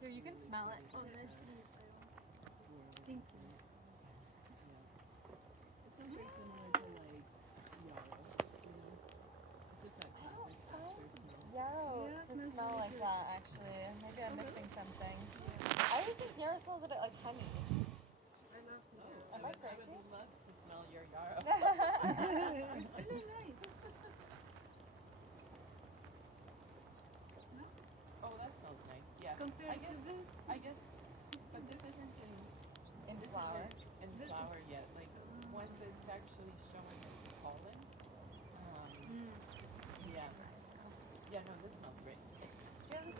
Here, you can smell it on this. Thank you. It sounds very similar to like yarrow, you know? It's just that classic pasture smell. Yarrow Yeah, it to smells smell really like good. that, actually. Maybe I'm missing something. I always think yarrow smells a bit like honey. I love to Oh, hear. Am I I crazy? would love to smell your yarrow. It's really nice. No? Oh, that smells nice. Yeah. Compared to this, I guess, but this isn't In this flower. isn't in This flower is- yet. Like once it's actually showing its pollen. Mm. Yeah. Yeah. No, this smells great.